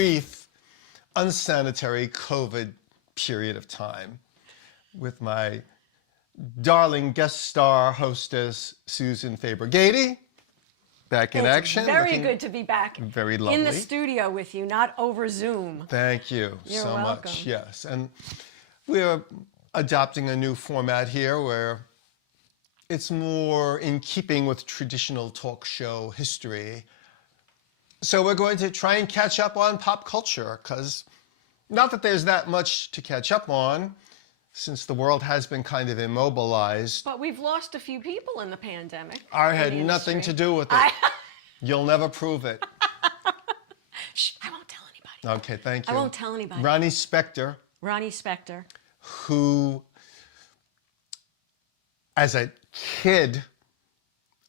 brief, unsanitary COVID period of time with my darling guest star hostess, Susan Faber Gaide, back in action. Very good to be back. Very lovely. In the studio with you, not over Zoom. Thank you You're so welcome. much. Yes, and we're adopting a new format here where it's more in keeping with traditional talk show history. So we're going to try and catch up on pop culture, because not that there's that much to catch up on, since the world has been kind of immobilized. But we've lost a few people in the pandemic. I had nothing to do with it. You'll never prove it. Shh, I won't tell anybody. Okay, thank you. I won't tell anybody. Ronie Specter. Ronie Specter. Who, as a kid,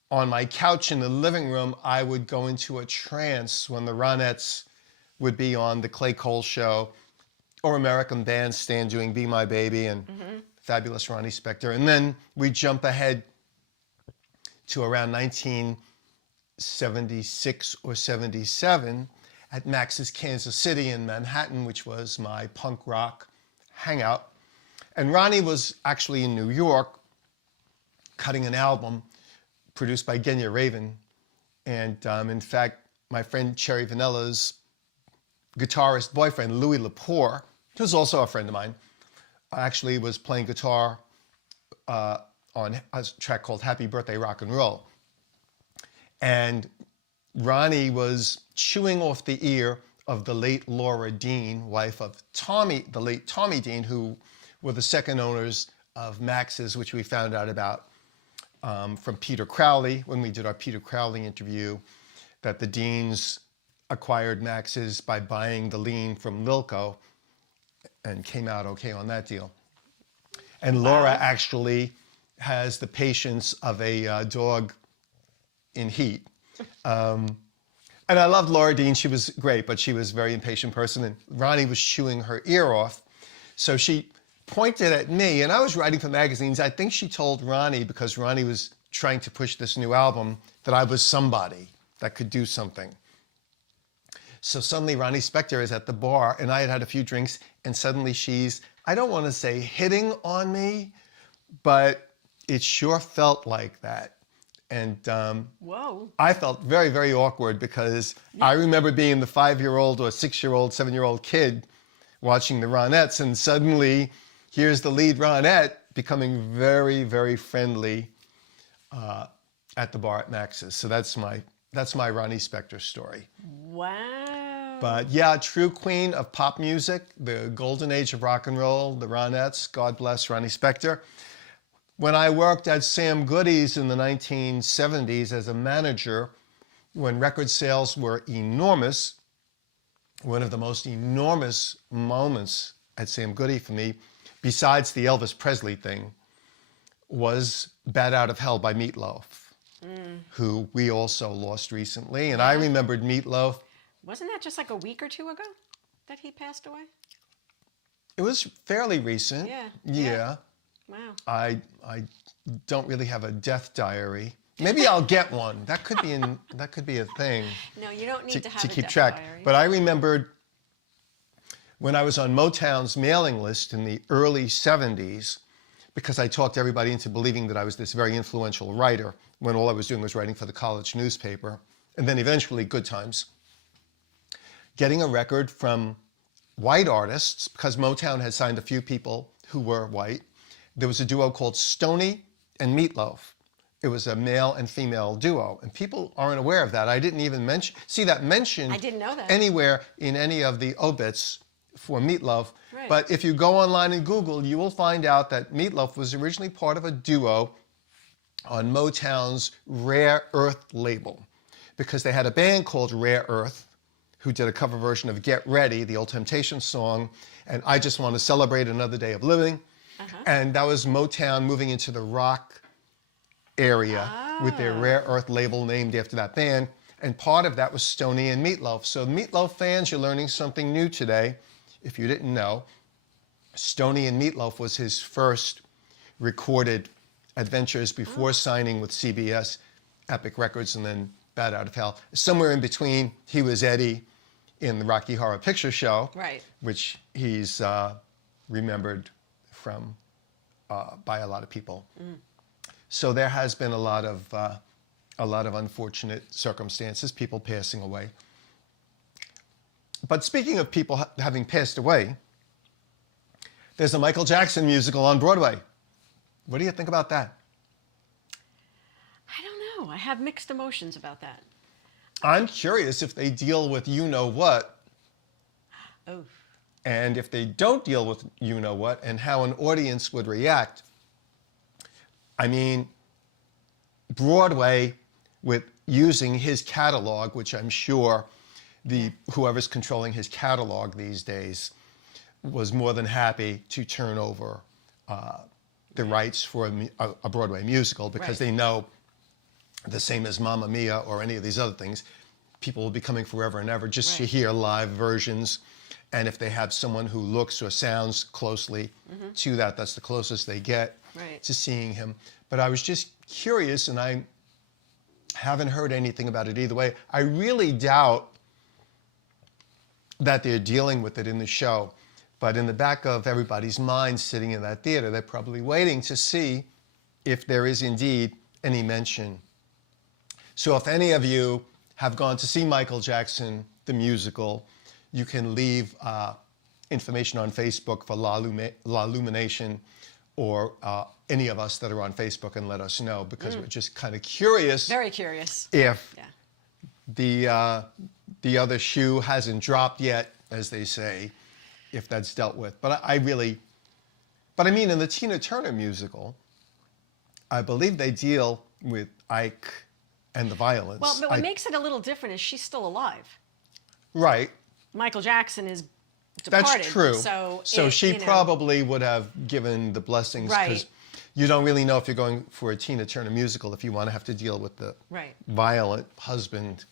on my couch in the living room, I would go into a trance when the Ronettes would be on the Clay Cole Show or American Bandstand doing Be My Baby and fabulous Ronie Specter. And then we jump ahead to around 1976 or 77 at Max's Kansas City in Manhattan, which was my punk rock hangout. And Ronie was actually in New York cutting an album produced by Genya Raven. And in fact, my friend Cherry Vanilla's guitarist boyfriend, Louis Lepore, who's also a friend of mine, actually was playing guitar on a track called Happy Birthday Rock and Roll. And Ronie was chewing off the ear of the late Laura Dean, wife of the late Tommy Dean, who were the second owners of Max's, which we found out about from Peter Crowley when we did our Peter Crowley interview, that the Deans acquired Max's by buying the lean from Lilco and came out okay on that deal. And Laura actually has the patience of a dog in heat. And I loved Laura Dean. She was great, but she was a very impatient person. And Ronie was chewing her ear off. So she pointed at me, and I was writing for magazines. I think she told Ronie, because Ronie was trying to push this new album, that I was somebody that could do something. So suddenly Ronie Specter is at the bar, and I had had a few drinks, and suddenly she's, I don't want to say hitting on me, but it sure felt like that. And whoa. I felt very, very awkward, because I remember being the 5-year-old or 6-year-old, 7-year-old kid watching the Ronettes, and suddenly here's the lead Ronette becoming very, very friendly at the bar at Max's. So that's my Ronie Specter story. Wow. But yeah, true queen of pop music, the golden age of rock and roll, the Ronettes, God bless Ronie Specter. When I worked at Sam Goody's in the 1970s as a manager, when record sales were enormous, one of the most enormous moments at Sam Goody for me, besides the Elvis Presley thing, was Bat Out of Hell by Meatloaf, who we also lost recently. And I remembered Meatloaf. Wasn't that just like a week or two ago that he passed away? It was fairly recent. Yeah. Wow. I don't really have a death diary. Maybe I'll get one. That could be a thing. No, you don't need to have a keep death track. diary. But I remembered when I was on Motown's mailing list in the early 70s, because I talked everybody into believing that I was this very influential writer when all I was doing was writing for the college newspaper, and then eventually Good Times. Getting a record from white artists, because Motown had signed a few people who were white. There was a duo called Stoney and Meatloaf. It was a male and female duo, and people aren't aware of that. I didn't even see that mentioned I didn't know that. anywhere in any of the obits for Meatloaf. Right. But if you go online and Google, you will find out that Meatloaf was originally part of a duo on Motown's Rare Earth label, because they had a band called Rare Earth who did a cover version of Get Ready, the old Temptations song, and I Just Want to Celebrate Another Day of Living. And that was Motown moving into the rock area with their Rare Earth label named after that band. And part of that was Stoney and Meatloaf. So Meatloaf fans, you're learning something new today. If you didn't know, Stoney and Meatloaf was his first recorded adventures before signing with CBS, Epic Records, and then Bat Out of Hell. Somewhere in between, he was Eddie in the Rocky Horror Picture Show, Right. which he's remembered from by a lot of people. So there has been a lot of unfortunate circumstances, people passing away. But speaking of people having passed away, there's a Michael Jackson musical on Broadway. What do you think about that? I don't know. I have mixed emotions about that. I'm curious if they deal with you-know-what, Oh. and if they don't deal with you-know-what, and how an audience would react. I mean, Broadway, with using his catalog, which I'm sure whoever's controlling his catalog these days was more than happy to turn over the rights for a Broadway musical, because they know, the same as Mamma Mia or any of these other things, people will be coming forever and ever just to hear live versions. And if they have someone who looks or sounds closely to that, that's the closest they get to seeing him. But I was just curious, and I haven't heard anything about it either way. I really doubt that they're dealing with it in the show. But in the back of everybody's mind sitting in that theater, they're probably waiting to see if there is indeed any mention. So if any of you have gone to see Michael Jackson, the musical, you can leave information on Facebook for LaLumiNation or any of us that are on Facebook and let us know, because we're just kind of curious. Very curious. If the other shoe hasn't dropped yet, as they say, if that's dealt with. But I mean, in the Tina Turner musical, I believe they deal with Ike and the violence. Well, but what makes it a little different is she's still alive. Right. Michael Jackson is departed. That's true. So she probably would have given the blessings, because you don't really know if you're going for a Tina Turner musical if you want to have to deal with the violent husband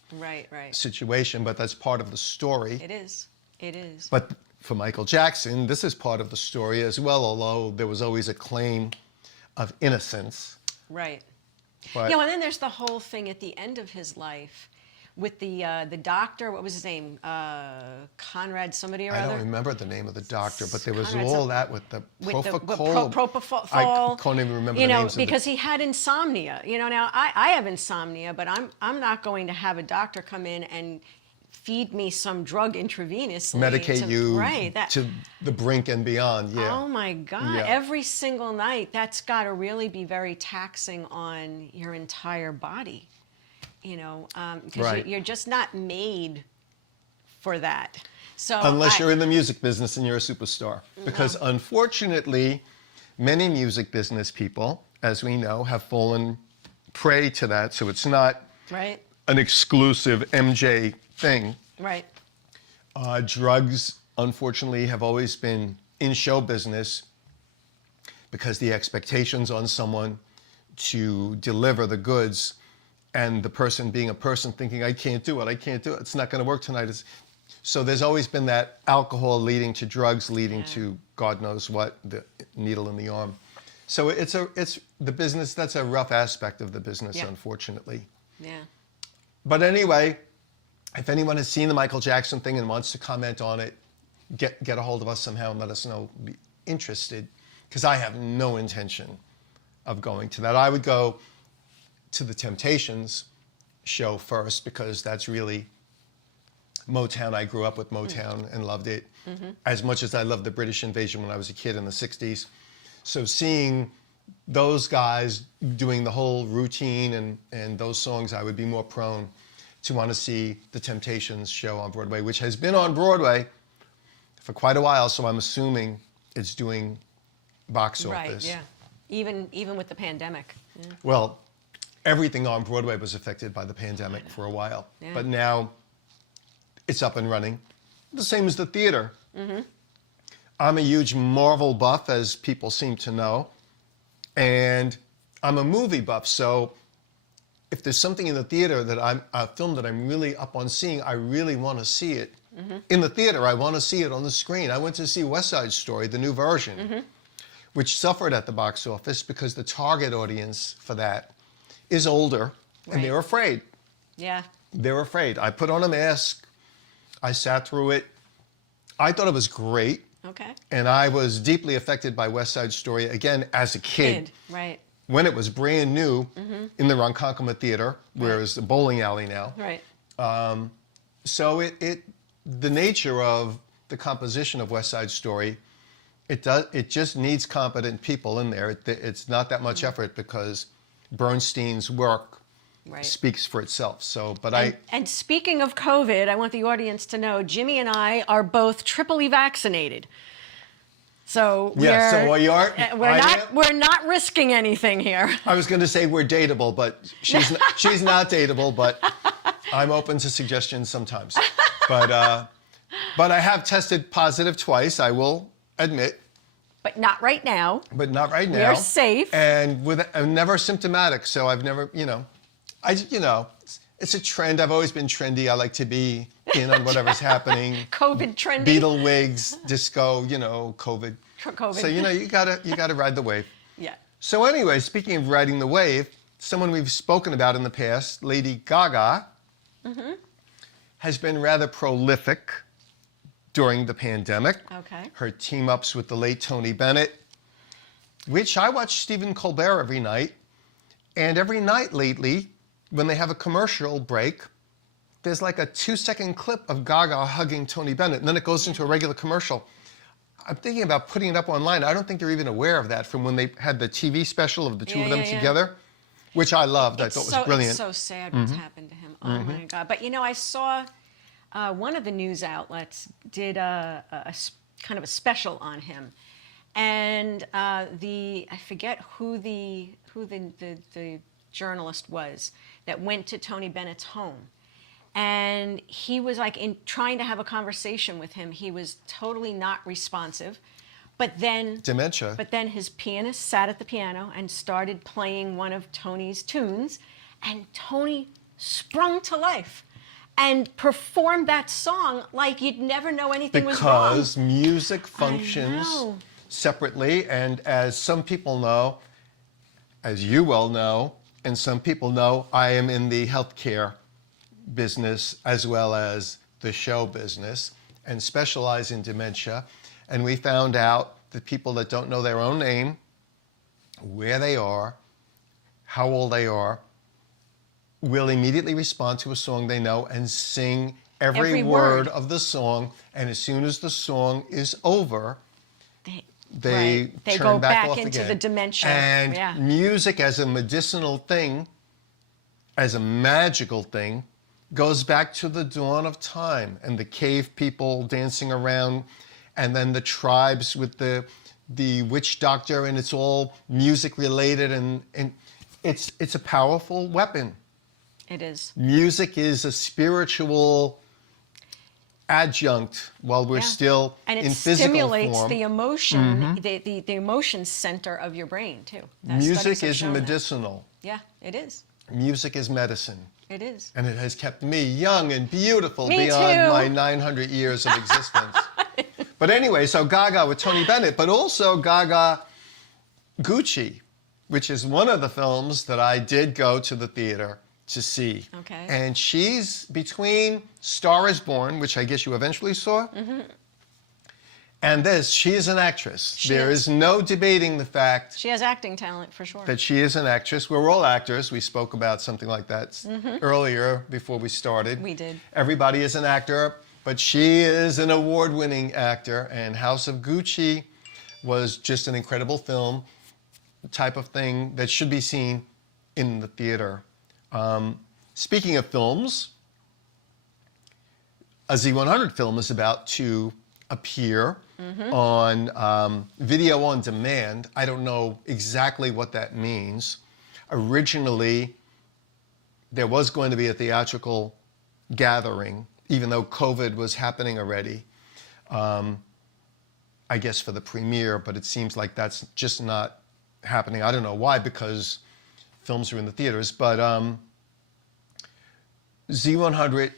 situation, but that's part of the story. It is. It is. But for Michael Jackson, this is part of the story as well, although there was always a claim of innocence. Right. But, and then there's the whole thing at the end of his life with the doctor. What was his name? Conrad somebody or other? I don't remember the name of the doctor, but there was Conrad all that with the propofol. Propofol. I can't even remember the names because he had insomnia. Now I have insomnia, but I'm not going to have a doctor come in and feed me some drug intravenously. Medicate you to the brink and beyond, Oh my God, every single night, that's got to really be very taxing on your entire body, because you're just not made for that. So unless you're in the music business and you're a superstar. Because unfortunately, many music business people, as we know, have fallen prey to that, so it's not an exclusive MJ thing. Right. Drugs, unfortunately, have always been in show business because the expectations on someone to deliver the goods, and the person being a person thinking, I can't do it, it's not going to work tonight. So there's always been that alcohol leading to drugs, leading to God knows what, the needle in the arm. So it's the business, that's a rough aspect of the business, unfortunately. Yeah. But anyway, if anyone has seen the Michael Jackson thing and wants to comment on it, get a hold of us somehow and let us know. Be interested, because I have no intention of going to that. I would go to the Temptations show first, because that's really Motown. I grew up with Motown and loved it as much as I loved the British invasion when I was a kid in the 60s. So seeing those guys doing the whole routine and those songs, I would be more prone to want to see the Temptations show on Broadway, which has been on Broadway for quite a while, so I'm assuming it's doing box office. Right, even with the pandemic. Yeah. Well, everything on Broadway was affected by the pandemic for a while, but now it's up and running. The same as the theater. I'm a huge Marvel buff, as people seem to know, and I'm a movie buff, so if there's something in the theater that a film that I'm really up on seeing, I really want to see it. In the theater, I want to see it on the screen. I went to see West Side Story, the new version, which suffered at the box office because the target audience for that is older, and they're afraid. Yeah. They're afraid. I put on a mask. I sat through it. I thought it was great. Okay. And I was deeply affected by West Side Story, again, as a kid. Right. When it was brand new in the Ronkonkoma Theater, where it's a bowling alley now. Right. So the nature of the composition of West Side Story, it just needs competent people in there. It's not that much effort because Bernstein's work speaks for itself. So, and speaking of COVID, I want the audience to know Jimmy and I are both triply vaccinated. So we're not risking anything here. I was going to say we're dateable, but she's not dateable. But I'm open to suggestions sometimes. But I have tested positive twice. I will admit. But not right now. But not right now. We are safe. And I'm never symptomatic, so I've never, it's a trend. I've always been trendy. I like to be in on whatever's happening. COVID trendy. Beatle wigs, disco, COVID. COVID. So you gotta ride the wave. Yeah. So anyway, speaking of riding the wave, someone we've spoken about in the past, Lady Gaga, has been rather prolific during the pandemic. Okay. Her team-ups with the late Tony Bennett, which I watch Stephen Colbert every night. And every night lately, when they have a commercial break, there's like a 2-second clip of Gaga hugging Tony Bennett, and then it goes into a regular commercial. I'm thinking about putting it up online. I don't think they're even aware of that from when they had the TV special of the two of them together, which I loved. I thought was brilliant. It's so sad what's happened to him. Oh my God. But I saw one of the news outlets did a kind of a special on him. And I forget who the journalist was that went to Tony Bennett's home. And he was trying to have a conversation with him. He was totally not responsive. But then dementia. But then his pianist sat at the piano and started playing one of Tony's tunes, and Tony sprung to life and performed that song like you'd never know anything was wrong. Because music functions separately, and as some people know, as you well know, and some people know, I am in the healthcare business as well as the show business and specialize in dementia. And we found out that people that don't know their own name, where they are, how old they are, will immediately respond to a song they know and sing every word of the song. And as soon as the song is over, they turn go back off into again. The dementia. And music as a medicinal thing, as a magical thing, goes back to the dawn of time and the cave people dancing around, and then the tribes with the witch doctor, and it's all music related, and it's a powerful weapon. It is. Music is a spiritual adjunct while we're still in physical form. And it stimulates the emotion, the emotion center of your brain too. Music is medicinal. Yeah, it is. Music is medicine. It is. And it has kept me young and beautiful Me beyond too. my 900 years of existence. But anyway, so Gaga with Tony Bennett, but also Gaga Gucci, which is one of the films that I did go to the theater to see. Okay. And she's between Star is Born, which I guess you eventually saw, and this. She is an actress. There is no debating the fact she has acting talent for sure. that she is an actress. We're all actors. We spoke about something like that earlier before we started. We did. Everybody is an actor, but she is an award-winning actor, and House of Gucci was just an incredible film, the type of thing that should be seen in the theater. Speaking of films, a Z100 film is about to appear on video on demand. I don't know exactly what that means. Originally, there was going to be a theatrical gathering, even though COVID was happening already, I guess for the premiere, but it seems like that's just not happening. I don't know why, because films are in the theaters, but Z100,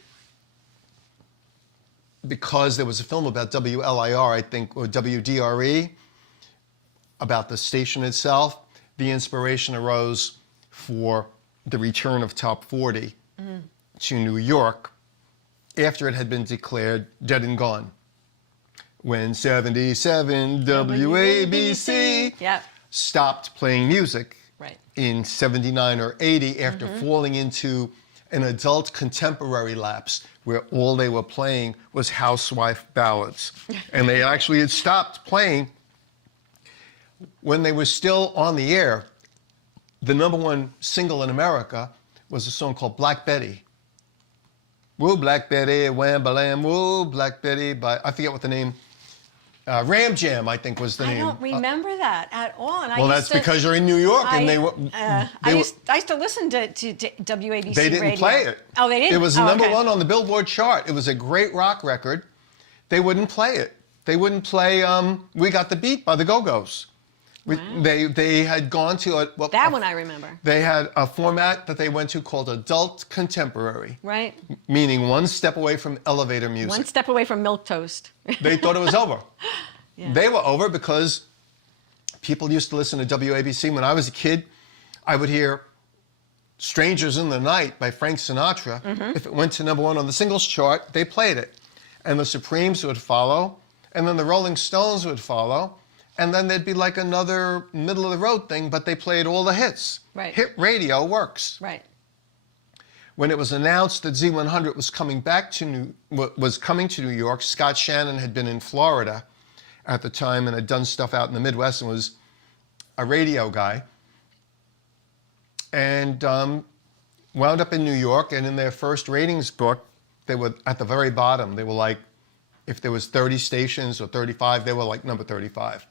because there was a film about WLIR, I think, or WDRE, about the station itself, the inspiration arose for the return of Top 40 to New York. after it had been declared dead and gone. When 77 WABC Yep. stopped playing music Right. in 79 or 80 after falling into an adult contemporary lapse where all they were playing was housewife ballads. And they actually had stopped playing when they were still on the air. The #1 single in America was a song called Black Betty. Woo, Black Betty, wham, ba-lam, woo, Black Betty, by, I forget what the name, Ram Jam, I think was the name. I don't remember that at all. And Well, that's because you're in New York, and they were. I used to listen to WABC They didn't radio. play it. Oh, they didn't? It was Oh, number okay. 1 on the Billboard chart. It was a great rock record. They wouldn't play it. They wouldn't play We Got the Beat by the Go-Go's. Wow. They had gone to a... Well, That one I remember. They had a format that they went to called adult contemporary. Right. Meaning one step away from elevator music. One step away from milquetoast. They thought it was over. Yeah. They were over because people used to listen to WABC. When I was a kid, I would hear Strangers in the Night by Frank Sinatra. If it went to #1 on the singles chart, they played it. And the Supremes would follow, and then the Rolling Stones would follow, and then there'd be like another middle-of-the-road thing, but they played all the hits. Right. Hit radio works. Right. When it was announced that Z100 was coming to New York, Scott Shannon had been in Florida at the time and had done stuff out in the Midwest and was a radio guy. And wound up in New York, and in their first ratings book, they were at the very bottom. They were like, if there was 30 stations or 35, they were like number 35.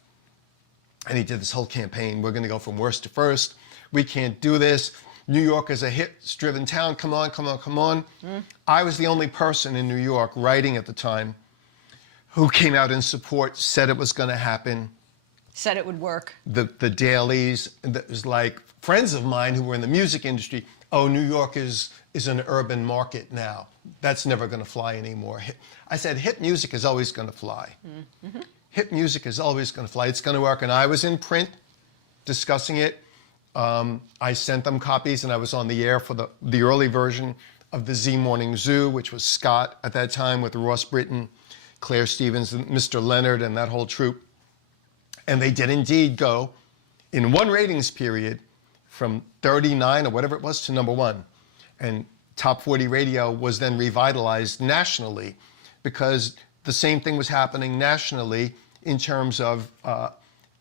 And he did this whole campaign. We're going to go from worst to first. We can't do this. New York is a hits-driven town. Come on, come on, come on. I was the only person in New York writing at the time who came out in support, said it was going to happen. Said it would work. The dailies, that was like friends of mine who were in the music industry. Oh, New York is an urban market now. That's never going to fly anymore. I said, hit music is always going to fly. Hit music is always going to fly. It's going to work. And I was in print discussing it. I sent them copies, and I was on the air for the early version of the Z Morning Zoo, which was Scott at that time with Ross Britton, Claire Stevens, and Mr. Leonard, and that whole troupe. And they did indeed go, in one ratings period, from 39 or whatever it was to #1. And Top 40 radio was then revitalized nationally because the same thing was happening nationally in terms of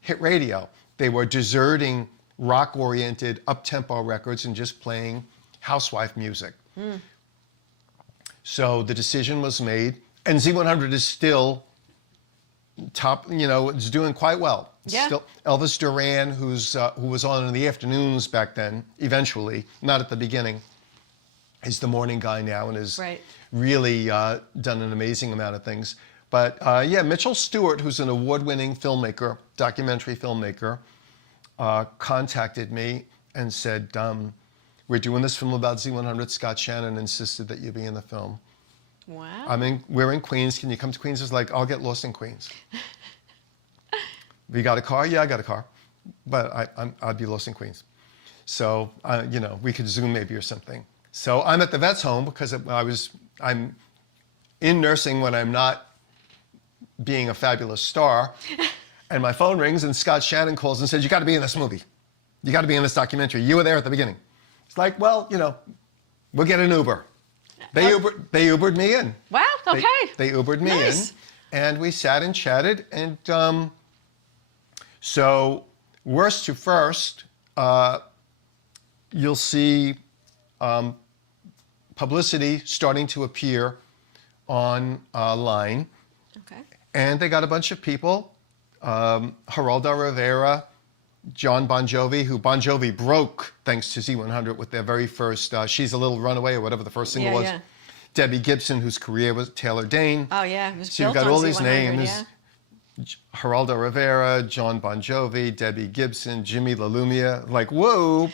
hit radio. They were deserting rock-oriented, up-tempo records and just playing housewife music. So the decision was made, and Z100 is still top, it's doing quite well. Yeah. Still, Elvis Duran, who was on in the afternoons back then, eventually, not at the beginning, is the morning guy now and has really done an amazing amount of things. But yeah, Mitchell Stuart, who's an award-winning filmmaker, documentary filmmaker, contacted me and said, we're doing this film about Z100. Scott Shannon insisted that you be in the film. Wow. We're in Queens. Can you come to Queens? It's like, I'll get lost in Queens. We got a car? Yeah, I got a car. But I'd be lost in Queens. So, we could Zoom maybe or something. So I'm at the vet's home because I'm in nursing when I'm not being a fabulous star. And my phone rings and Scott Shannon calls and says, you got to be in this movie. You got to be in this documentary. You were there at the beginning. It's like, well, we'll get an Uber. They Ubered me in. Wow, okay. They Ubered me in. And we sat and chatted. And so worst to first, you'll see publicity starting to appear online. Okay. And they got a bunch of people, Geraldo Rivera, John Bon Jovi, who Bon Jovi broke thanks to Z100 with their very first She's a Little Runaway or whatever the first single was. Yeah. Debbie Gibson, whose career was Taylor Dayne. Oh, yeah. It was So you've built got on all these Z100, names. yeah. Geraldo Rivera, John Bon Jovi, Debbie Gibson, Jimi LaLumia. Like, whoa,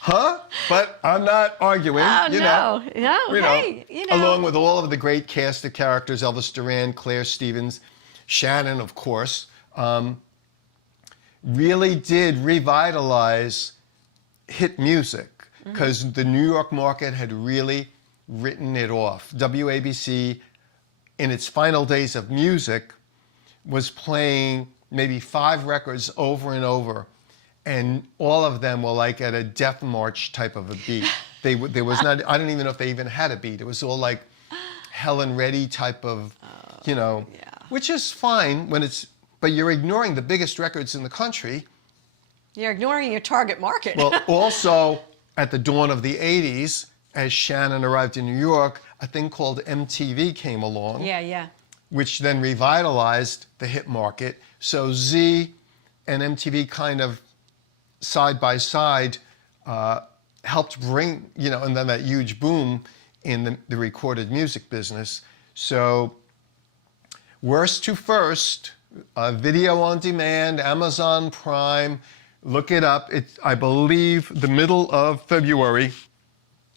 huh? But I'm not arguing, No, hey, Along with all of the great cast of characters, Elvis Duran, Claire Stevens, Shannon, of course, really did revitalize hit music because the New York market had really written it off. WABC, in its final days of music, was playing maybe 5 records over and over, and all of them were like at a death march type of a beat. There was not, I don't even know if they even had a beat. It was all like Helen Reddy type of, which is fine when it's, but you're ignoring the biggest records in the country. You're ignoring your target market. Well, also at the dawn of the 80s, as Shannon arrived in New York, a thing called MTV came along. Yeah. Which then revitalized the hit market. So Z and MTV kind of side by side helped bring, and then that huge boom in the recorded music business. So worst to first, video on demand, Amazon Prime, look it up. It's, I believe, the middle of February,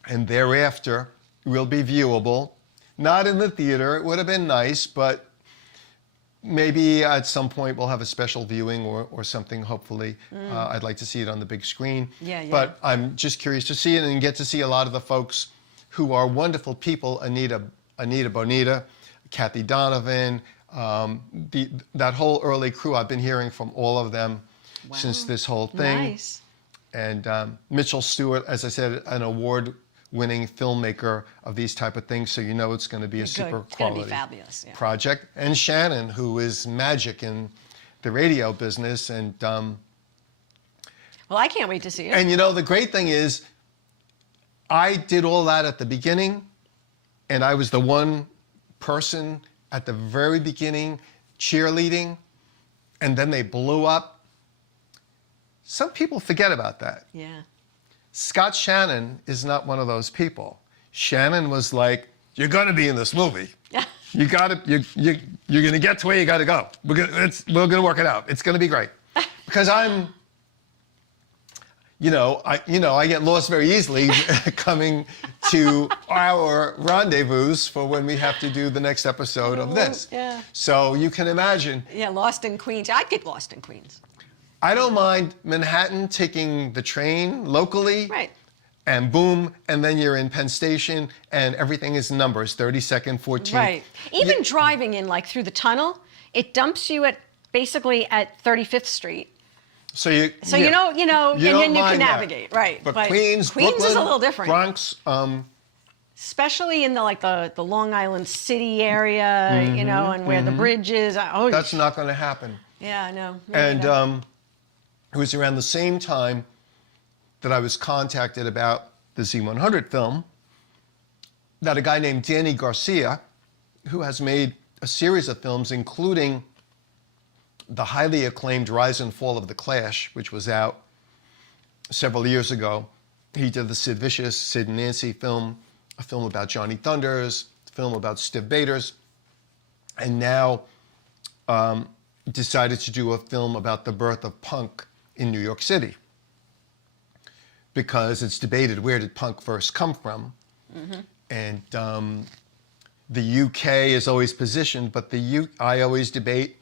and thereafter will be viewable. Not in the theater, it would have been nice, but maybe at some point we'll have a special viewing or something, hopefully. I'd like to see it on the big screen. Yeah. But I'm just curious to see it and get to see a lot of the folks who are wonderful people, Anita Bonita, Kathy Donovan, that whole early crew. I've been hearing from all of them since this whole thing. Nice. And Mitchell Stuart, as I said, an award-winning filmmaker of these type of things, so you know it's going to be a super quality it's gonna be fabulous, project. And Shannon, who is magic in the radio business, and well, I can't wait to see it. and the great thing is, I did all that at the beginning, and I was the one person at the very beginning cheerleading, and then they blew up. Some people forget about that. Yeah. Scott Shannon is not one of those people. Shannon was like, "You're going to be in this movie. You're going to get to where you got to go. We're going to work it out. It's going to be great." Because I'm, I get lost very easily coming to our rendezvous for when we have to do the next episode of this. Yeah. So you can imagine. Yeah, lost in Queens. I'd get lost in Queens. I don't mind Manhattan taking the train locally. Right. And boom, and then you're in Penn Station, and everything is numbers, 32nd, 14th. Right. Even driving in, like, through the tunnel, it dumps you at 35th Street. So you and then you can mind navigate, that. right? But Queens, Queens Brooklyn, is a little different. Bronx, especially in the Long Island City area, and where the bridge is. That's not going to happen. Yeah, I know. And it was around the same time that I was contacted about the Z100 film that a guy named Danny Garcia, who has made a series of films, including the highly acclaimed Rise and Fall of the Clash, which was out several years ago. He did the Sid Vicious, Sid and Nancy film, a film about Johnny Thunders, a film about Stiv Bators, and now decided to do a film about the birth of punk in New York City, because it's debated, where did punk first come from? And the UK is always positioned, but I always debate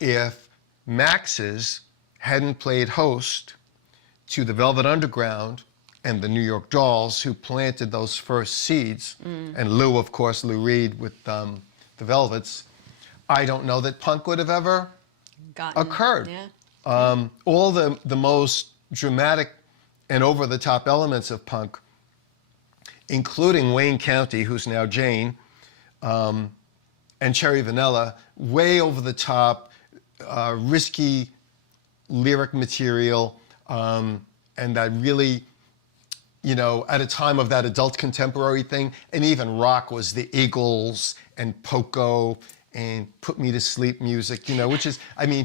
if Max's hadn't played host to the Velvet Underground and the New York Dolls, who planted those first seeds, and Lou, of course, Lou Reed with the Velvets, I don't know that punk would have ever occurred. Yeah. All the most dramatic and over-the-top elements of punk, including Wayne County, who's now Jane, and Cherry Vanilla, way over the top, risky lyric material, and that really, at a time of that adult contemporary thing, and even rock was the Eagles and Poco and Put Me to Sleep music, which is,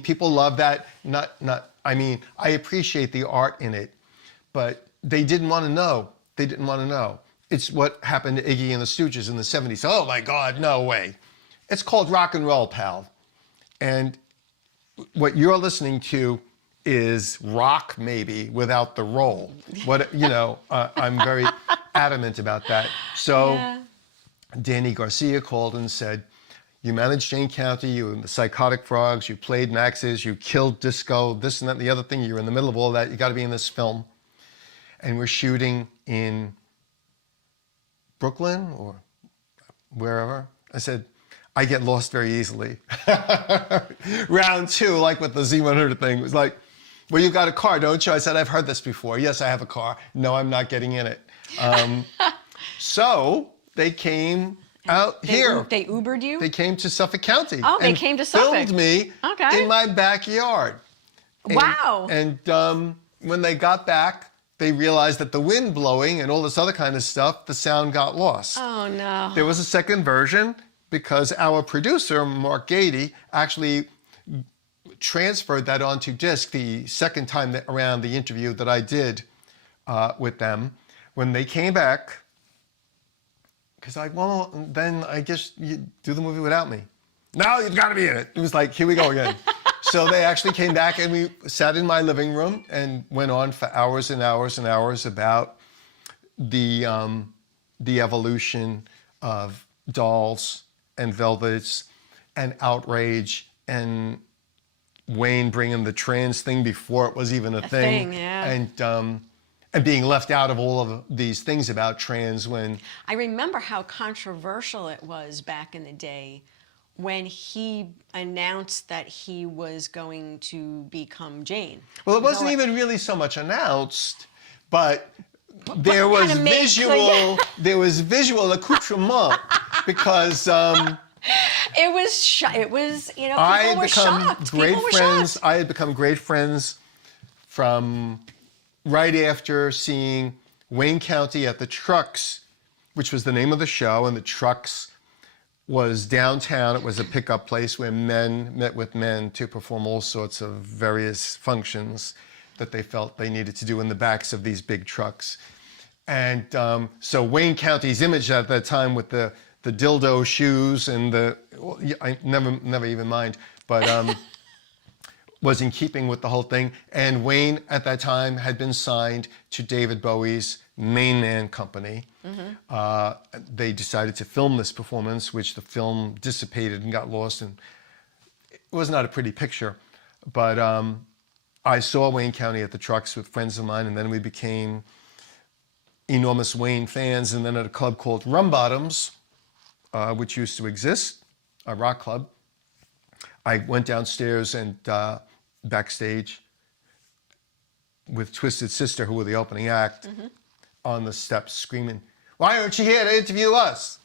people love that. I appreciate the art in it, but they didn't want to know. They didn't want to know. It's what happened to Iggy and the Stooges in the 70s. Oh my God, no way. It's called rock and roll, pal. And what you're listening to is rock, maybe, without the roll. I'm very adamant about that. So Danny Garcia called and said, "You managed Jane County, you were in the Psychotic Frogs, you played Max's, you killed disco, this and that and the other thing, you're in the middle of all that, you got to be in this film." And we're shooting in Brooklyn or wherever. I said, I get lost very easily. Round 2, like with the Z100 thing, was like, well, you got a car, don't you? I said, I've heard this before. Yes, I have a car. No, I'm not getting in it. So they came out here. They Ubered you? They came to Suffolk County. Oh, they came to Suffolk. Filmed me in my backyard. Wow. And when they got back, they realized that the wind blowing and all this other kind of stuff, the sound got lost. Oh, no. There was a second version because our producer, Mark Gaide, actually transferred that onto disc the second time around the interview that I did with them. When they came back, because then I guess you do the movie without me. No, you've got to be in it. It was like, here we go again. So they actually came back and we sat in my living room and went on for hours and hours and hours about the evolution of dolls and velvets and outrage and Wayne bringing the trans thing before it was even a thing. Yeah. And being left out of all of these things about trans when... I remember how controversial it was back in the day when he announced that he was going to become Jane. Well, it wasn't even really so much announced, but there was visual accoutrement because... It was, people were shocked. I had become great friends from right after seeing Wayne County at the Trucks, which was the name of the show, and the Trucks was downtown. It was a pickup place where men met with men to perform all sorts of various functions that they felt they needed to do in the backs of these big trucks. And so Wayne County's image at that time with the dildo shoes and I never even mind, but was in keeping with the whole thing. And Wayne at that time had been signed to David Bowie's Main Man Company. Mm-hmm. They decided to film this performance, which the film dissipated and got lost, and it was not a pretty picture. But I saw Wayne County at the Trucks with friends of mine, and then we became enormous Wayne fans. And then at a club called Rum Bottoms, which used to exist, a rock club, I went downstairs and backstage with Twisted Sister, who were the opening act, on the steps screaming, "Why aren't you here to interview us?"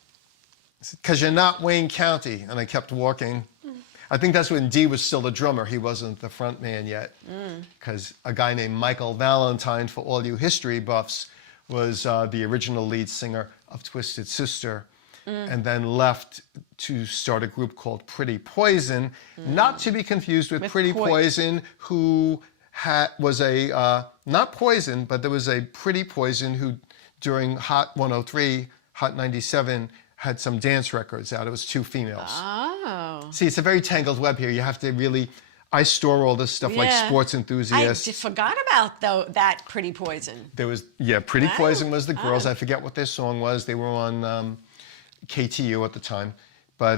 I said, "Because you're not Wayne County." And I kept walking. I think that's when Dee was still the drummer. He wasn't the front man yet. Because a guy named Michael Valentine, for all you history buffs, was the original lead singer of Twisted Sister. And then left to start a group called Pretty Poison, not to be confused with Pretty Poison, who was a, not Poison, but there was a Pretty Poison who during Hot 103, Hot 97, had some dance records out. It was 2 females. Oh. See, it's a very tangled web here. You have to really, I store all this stuff like sports enthusiasts. I forgot about that Pretty Poison. There was, Pretty Poison was the girls. I forget what their song was. They were on... KTU at the time. But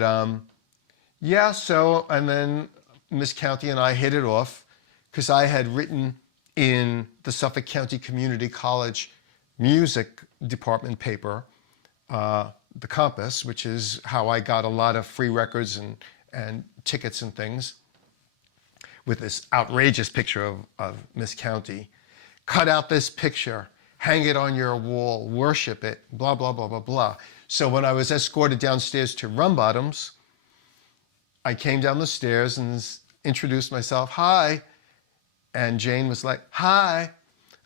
so, and then Miss County and I hit it off because I had written in the Suffolk County Community College music department paper, The Compass, which is how I got a lot of free records and tickets and things, with this outrageous picture of Miss County. Cut out this picture, hang it on your wall, worship it, blah, blah, blah, blah, blah. So when I was escorted downstairs to Rum Bottoms, I came down the stairs and introduced myself, "Hi." And Jane was like, "Hi."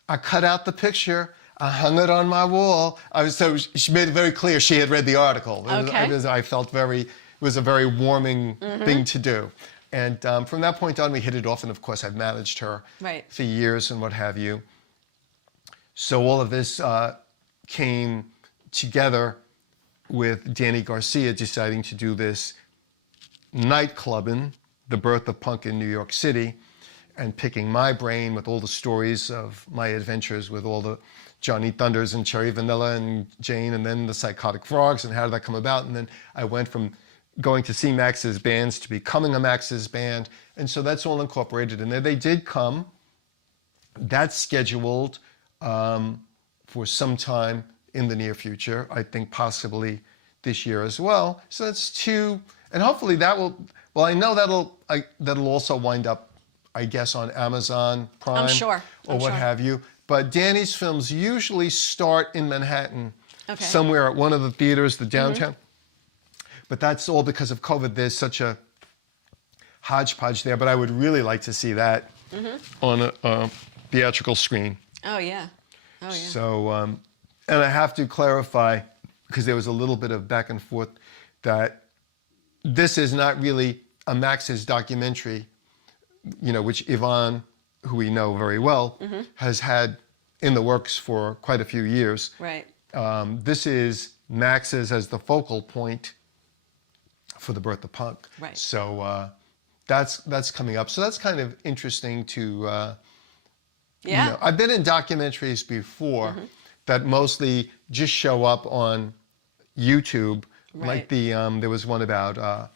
I cut out the picture. I hung it on my wall. So she made it very clear she had read the article. I felt it was a very warming thing to do. And from that point on, we hit it off. And of course, I've managed her for years and what have you. So all of this came together with Danny Garcia deciding to do this Nightclubbing, the birth of punk in New York City, and picking my brain with all the stories of my adventures with all the Johnny Thunders and Cherry Vanilla and Jane, and then the Psychotic Frogs, and how did that come about? And then I went from going to see Max's bands to becoming a Max's band, and so that's all incorporated in there. They did come. That's scheduled for some time in the near future. I think possibly this year as well. So that's two, and hopefully that will. Well, I know that'll also wind up, I guess, on Amazon Prime. I'm sure. Or what have you. But Danny's films usually start in Manhattan, somewhere at one of the theaters, the downtown. But that's all because of COVID. There's such a hodgepodge there. But I would really like to see that on a theatrical screen. Oh, yeah. Oh, yeah. So, and I have to clarify, because there was a little bit of back and forth, that this is not really a Max's documentary, you know, which Yvonne, who we know very well, has had in the works for quite a few years. Right. This is Max's as the focal point for the birth of punk. Right. So that's coming up. So that's kind of interesting to, Yeah. you know, I've been in documentaries before that mostly just show up on YouTube. Like there was one about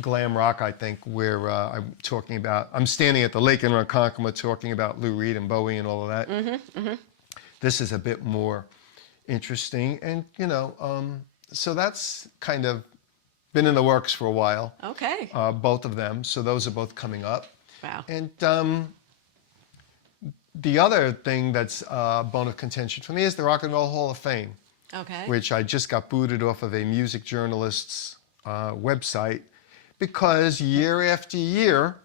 glam rock, I think, where I'm standing at the lake in Ronkonkoma talking about Lou Reed and Bowie and all of that. This is a bit more interesting, and you know, so that's kind of been in the works for a while. Okay. Both of them, so those are both coming up. Wow. And the other thing that's a bone of contention for me is the Rock and Roll Hall of Fame. Okay. Which I just got booted off of a music journalist's website, because year after year,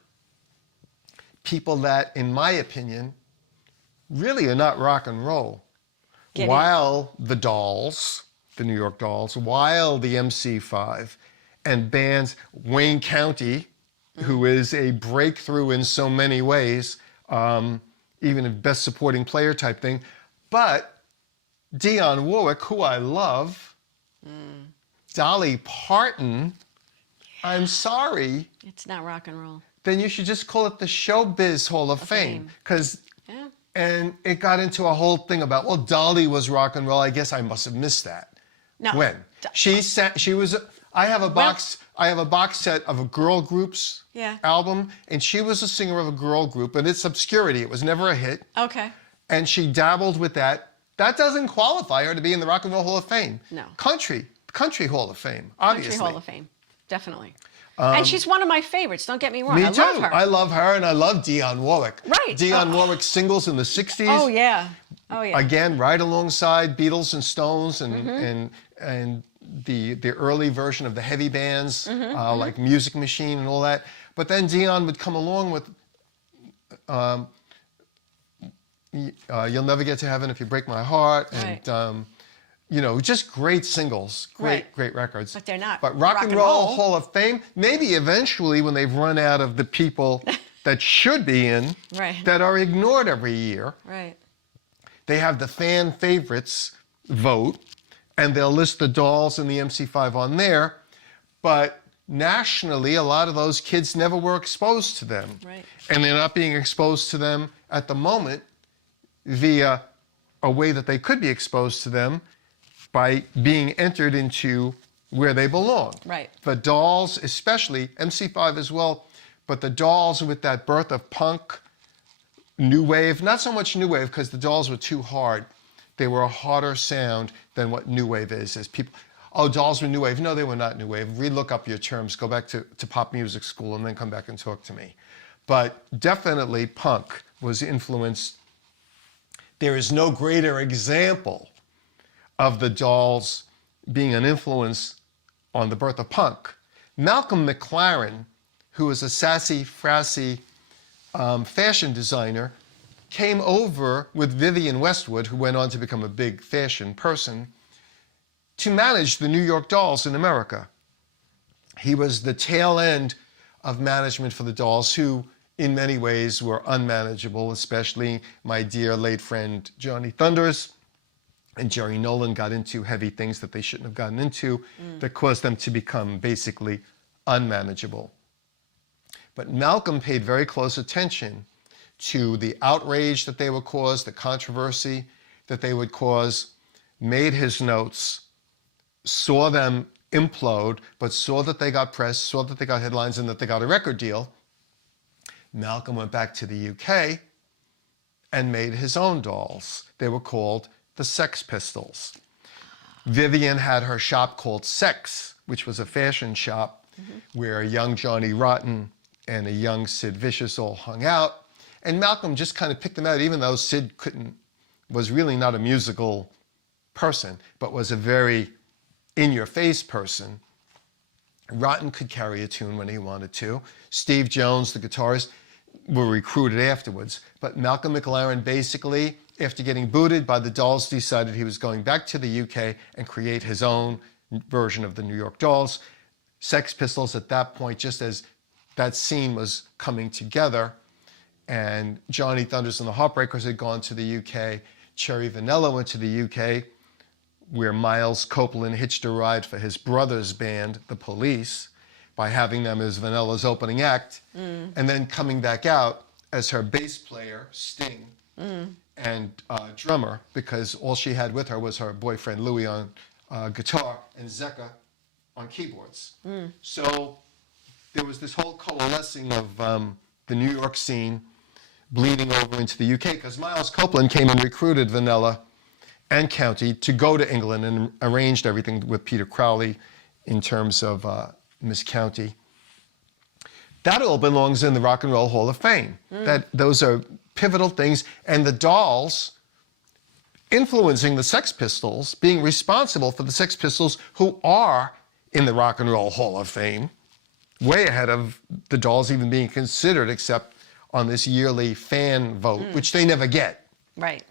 people that, in my opinion, really are not rock and roll, while the Dolls, the New York Dolls, while the MC5, and bands, Wayne County, who is a breakthrough in so many ways, even a best supporting player type thing, but Dionne Warwick, who I love, Dolly Parton, I'm sorry. It's not rock and roll. Then you should just call it the Showbiz Hall of Fame. Because, and it got into a whole thing about, well, Dolly was rock and roll. I guess I must have missed that. No. When? She was, I have a box set of a girl group's album, and she was a singer of a girl group, and it's obscurity. It was never a hit. Okay. And she dabbled with that. That doesn't qualify her to be in the Rock and Roll Hall of Fame. No. Country Hall of Fame, obviously. Country Hall of Fame, definitely. And she's one of my favorites, don't get me wrong. Me I too. love her. I love her, and I love Dionne Warwick. Right. Dionne Warwick's singles in the 60s. Oh, yeah. Oh, yeah. Again, right alongside Beatles and Stones and the early version of the heavy bands, like Music Machine and all that. But then Dionne would come along with You'll Never Get to Heaven If You Break My Heart, and you know, just great singles, great records. But they're not But Rock and Roll Hall of Fame, maybe eventually when they've run out of the people that should be in, that are ignored every year, they have the fan favorites vote, and they'll list the Dolls and the MC5 on there, but nationally, a lot of those kids never were exposed to them. And they're not being exposed to them at the moment via a way that they could be exposed to them by being entered into where they belong. The Dolls, especially, MC5 as well, but the Dolls with that birth of punk, new wave, not so much new wave because the Dolls were too hard. They were a harder sound than what new wave is. As people, oh, Dolls were new wave. No, they were not new wave. Relook up your terms. Go back to pop music school and then come back and talk to me. But definitely punk was influenced. There is no greater example of the Dolls being an influence on the birth of punk. Malcolm McLaren, who was a sassy, frassy fashion designer, came over with Vivienne Westwood, who went on to become a big fashion person, to manage the New York Dolls in America. He was the tail end of management for the Dolls, who in many ways were unmanageable, especially my dear late friend Johnny Thunders and Jerry Nolan got into heavy things that they shouldn't have gotten into that caused them to become basically unmanageable. But Malcolm paid very close attention to the outrage that they would cause, the controversy that they would cause, made his notes, saw them implode, but saw that they got press, saw that they got headlines, and that they got a record deal. Malcolm went back to the UK and made his own Dolls. They were called the Sex Pistols. Vivian had her shop called Sex, which was a fashion shop where a young Johnny Rotten and a young Sid Vicious all hung out. And Malcolm just kind of picked them out, even though Sid was really not a musical person, but was a very in-your-face person. Rotten could carry a tune when he wanted to. Steve Jones, the guitarist, were recruited afterwards. But Malcolm McLaren basically, after getting booted by the Dolls, decided he was going back to the UK and create his own version of the New York Dolls. Sex Pistols at that point, just as that scene was coming together, and Johnny Thunders and the Heartbreakers had gone to the UK, Cherry Vanilla went to the UK, where Miles Copeland hitched a ride for his brother's band, The Police, by having them as Vanilla's opening act, and then coming back out as her bass player, Sting, and drummer, because all she had with her was her boyfriend, Louis, on guitar, and Zecca on keyboards. So there was this whole coalescing of the New York scene bleeding over into the UK, because Miles Copeland came and recruited Vanilla and County to go to England and arranged everything with Peter Crowley in terms of Miss County. That all belongs in the Rock and Roll Hall of Fame. Those are pivotal things, and the Dolls influencing the Sex Pistols, being responsible for the Sex Pistols, who are in the Rock and Roll Hall of Fame, way ahead of the Dolls even being considered, except on this yearly fan vote, which they never get. Right.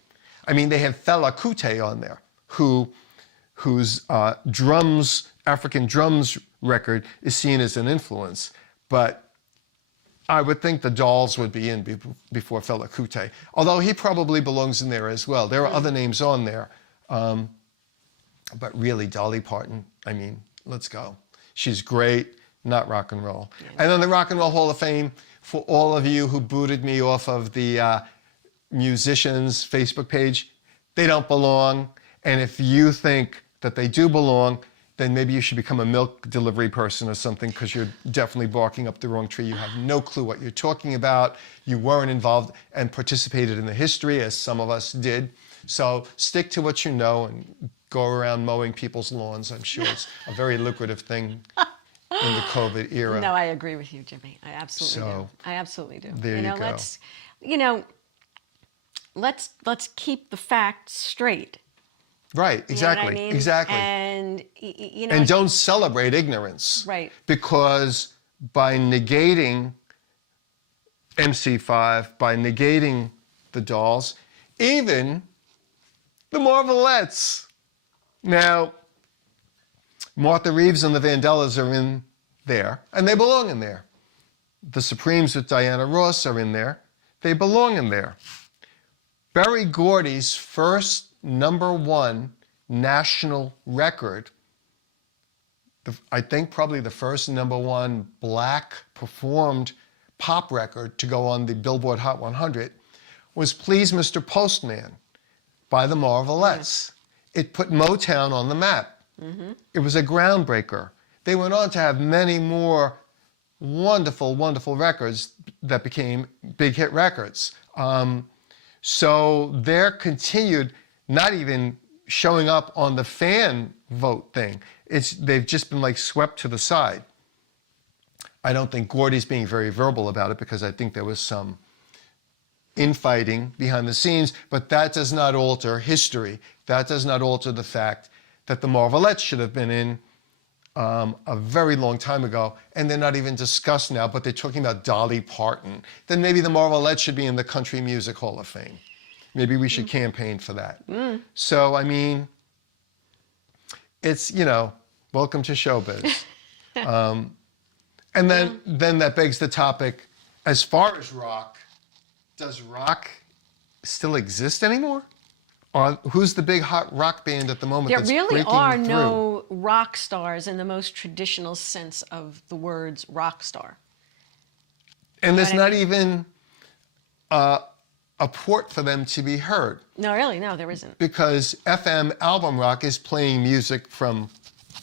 I mean, they have Fela Kuti on there, whose drums, African drums record is seen as an influence. But I would think the Dolls would be in before Fela Kuti, although he probably belongs in there as well. There are other names on there. But really, Dolly Parton, I mean, let's go. She's great, not rock and roll. Yeah. And then the Rock and Roll Hall of Fame, for all of you who booted me off of the musicians' Facebook page, they don't belong. And if you think that they do belong, then maybe you should become a milk delivery person or something, because you're definitely barking up the wrong tree. You have no clue what you're talking about. You weren't involved and participated in the history, as some of us did. So stick to what you know and go around mowing people's lawns. I'm sure it's a very lucrative thing in the COVID era. No, I agree with you, Jimmy. I absolutely do. I absolutely do. There you go. Let's keep the facts straight. Right, exactly, You know what I mean? exactly. And, and don't celebrate ignorance. Right. Because by negating MC5, by negating the Dolls, even the Marvelettes. Now, Martha Reeves and the Vandellas are in there, and they belong in there. The Supremes with Diana Ross are in there. They belong in there. Berry Gordy's first #1 national record, I think probably the first #1 black performed pop record to go on the Billboard Hot 100, was Please Mr. Postman by the Marvelettes. It put Motown on the map. It was a groundbreaker. They went on to have many more wonderful, wonderful records that became big hit records. So their continued, not even showing up on the fan vote thing. They've just been like swept to the side. I don't think Gordy's being very verbal about it, because I think there was some infighting behind the scenes, but that does not alter history. That does not alter the fact that the Marvelettes should have been in a very long time ago, and they're not even discussed now, but they're talking about Dolly Parton. Then maybe the Marvelettes should be in the Country Music Hall of Fame. Maybe we should campaign for that. So, I mean, it's, welcome to showbiz. And then that begs the topic, as far as rock, does rock still exist anymore? Or who's the big hot rock band at the moment that's breaking through? There really are no rock stars in the most traditional sense of the words rock star. And there's not even a port for them to be heard. No, really, no, there isn't. Because FM album rock is playing music from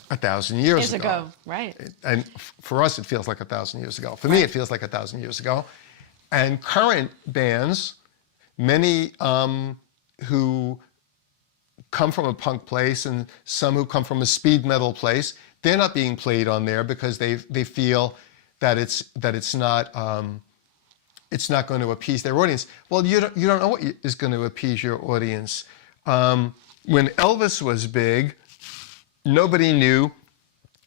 1,000 years ago. Right. And for us, it feels like 1,000 years ago. For me, it feels like 1,000 years ago. And current bands, many who come from a punk place and some who come from a speed metal place. They're not being played on there because they feel that it's not going to appease their audience. Well, you don't know what is going to appease your audience. When Elvis was big, nobody knew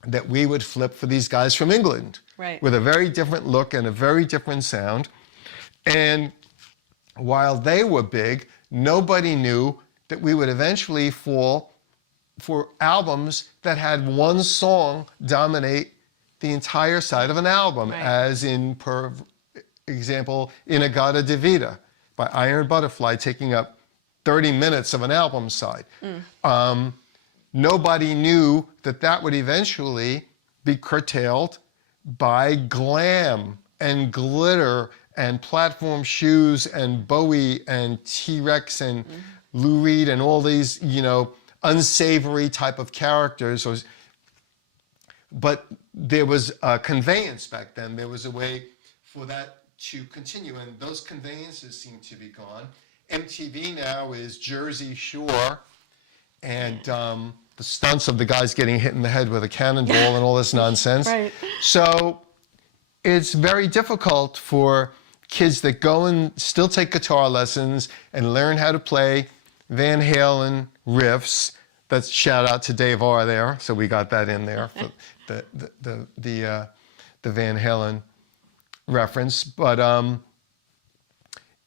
that we would flip for these guys from England, right, with a very different look and a very different sound. And while they were big, nobody knew that we would eventually fall for albums that had one song dominate the entire side of an album, right, as in, per example, Inagata de Vida by Iron Butterfly, taking up 30 minutes of an album side. Nobody knew that would eventually be curtailed by glam and glitter and platform shoes and Bowie and T-Rex and Lou Reed and all these, unsavory type of characters. But there was a conveyance back then. There was a way for that to continue, and those conveyances seem to be gone. MTV now is Jersey Shore, and the stunts of the guys getting hit in the head with a cannonball and all this nonsense. Right. So it's very difficult for kids that go and still take guitar lessons and learn how to play Van Halen riffs. That's shout out to Dave R there. So we got that in there for the Van Halen reference. But